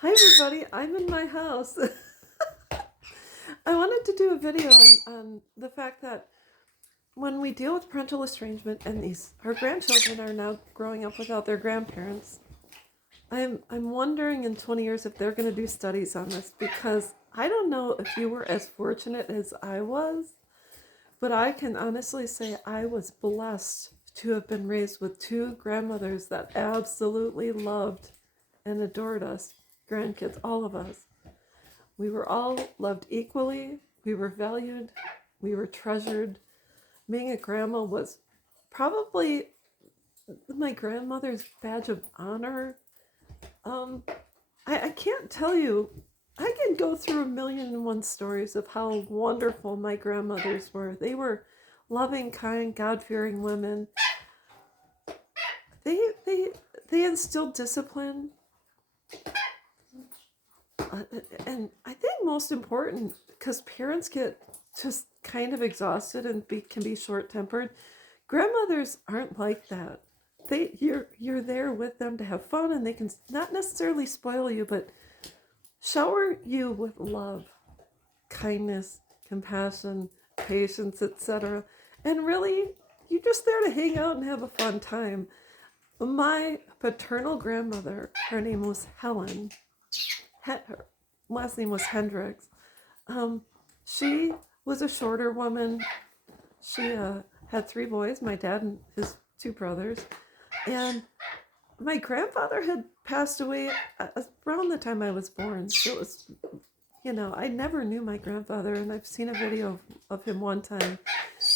Hi everybody, I'm in my house. I wanted to do a video on the fact that when we deal with parental estrangement and our grandchildren are now growing up without their grandparents, I'm wondering in 20 years if they're going to do studies on this, because I don't know if you were as fortunate as I was, but I can honestly say I was blessed to have been raised with two grandmothers that absolutely loved and adored us, grandkids, all of us. We were all loved equally. We were valued. We were treasured. Being a grandma was probably my grandmother's badge of honor. Um, I can't tell you. I can go through a million and one stories of how wonderful my grandmothers were. They were loving, kind, God-fearing women. They they they instilled discipline, and I think most important, because parents get just kind of exhausted and can be short-tempered. Grandmothers aren't like that. You're there with them to have fun, and they can not necessarily spoil you, but shower you with love, kindness, compassion, patience, etc. And really, you're just there to hang out and have a fun time. My paternal grandmother, her name was Helen. Her last name was Hendricks. Um, she was a shorter woman. She had three boys, my dad and his two brothers. And my grandfather had passed away around the time I was born. So it was, I never knew my grandfather, and I've seen a video of him one time.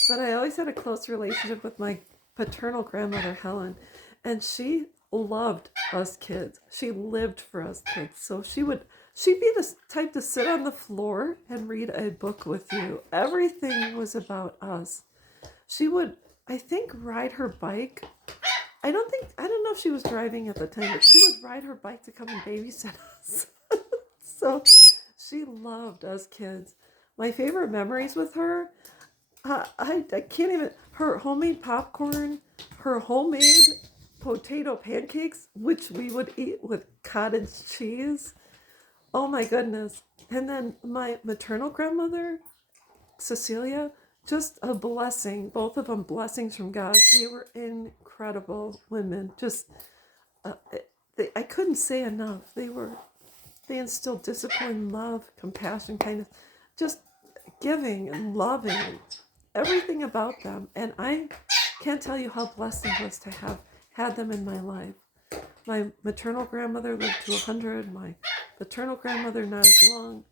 But I always had a close relationship with my paternal grandmother, Helen. And she loved us kids. She lived for us kids. So she'd be the type to sit on the floor and read a book with you. Everything was about us. She would, I think, ride her bike. I don't know if she was driving at the time, but she would ride her bike to come and babysit us. So she loved us kids. My favorite memories with her, I can't even, her homemade popcorn, her homemade potato pancakes, which we would eat with cottage cheese. Oh my goodness. And then my maternal grandmother, Cecilia, just a blessing. Both of them blessings from God. They were incredible women. Just, uh, I couldn't say enough. They instilled discipline, love, compassion, kindness, just giving and loving, and everything about them. And I can't tell you how blessed it was to have had them in my life. My maternal grandmother lived to 100. My paternal grandmother not as long.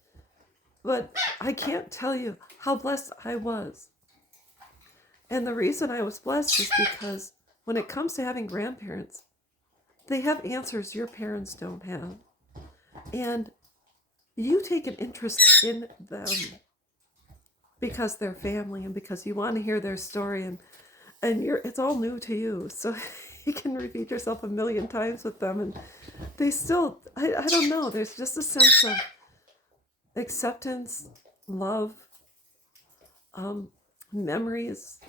But I can't tell you how blessed I was. And the reason I was blessed is because when it comes to having grandparents, they have answers your parents don't have. And you take an interest in them because they're family and because you want to hear their story, and it's all new to you. So you can repeat yourself a million times with them, and they still, I don't know, there's just a sense of acceptance, love, memories.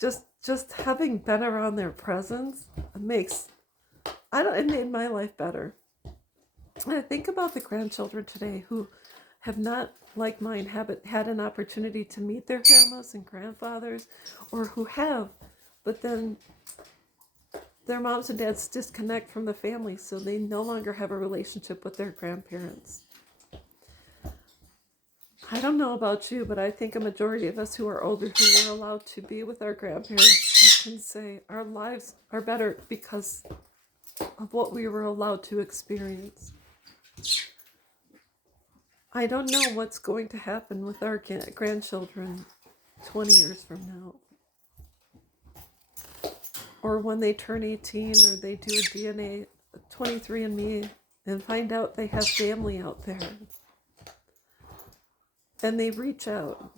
Just having been around their presence makes, it made my life better. And I think about the grandchildren today who have not, like mine, had an opportunity to meet their grandmas and grandfathers, or who have, but then their moms and dads disconnect from the family, so they no longer have a relationship with their grandparents. I don't know about you, but I think a majority of us who are older, who were allowed to be with our grandparents, can say our lives are better because of what we were allowed to experience. I don't know what's going to happen with our grandchildren 20 years from now, or when they turn 18, or they do a DNA 23andMe and find out they have family out there, and they reach out.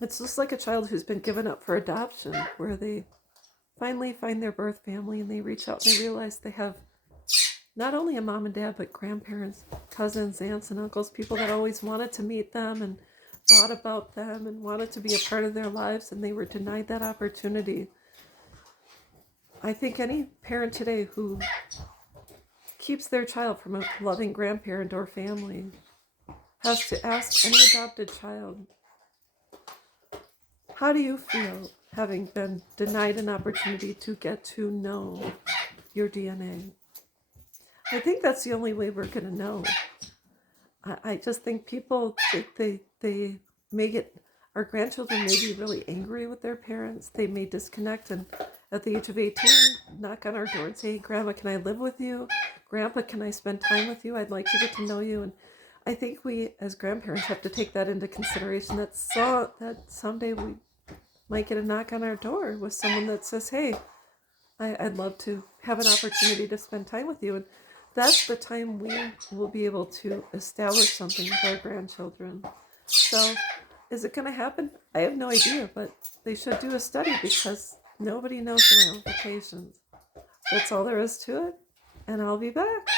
It's just like a child who's been given up for adoption, where they finally find their birth family and they reach out and they realize they have not only a mom and dad, but grandparents, cousins, aunts and uncles, people that always wanted to meet them and thought about them and wanted to be a part of their lives, and they were denied that opportunity. I think any parent today who keeps their child from a loving grandparent or family has to ask any adopted child, how do you feel having been denied an opportunity to get to know your DNA? I think that's the only way we're going to know. I just think people, they may get, our grandchildren may be really angry with their parents. They may disconnect and at the age of 18, knock on our door and say, hey, Grandma, can I live with you? Grandpa, can I spend time with you? I'd like to get to know you. And I think we, as grandparents, have to take that into consideration, that someday we might get a knock on our door with someone that says, hey, I'd love to have an opportunity to spend time with you. And that's the time we will be able to establish something with our grandchildren. So is it going to happen? I have no idea, but they should do a study because nobody knows the ramifications. That's all there is to it, and I'll be back.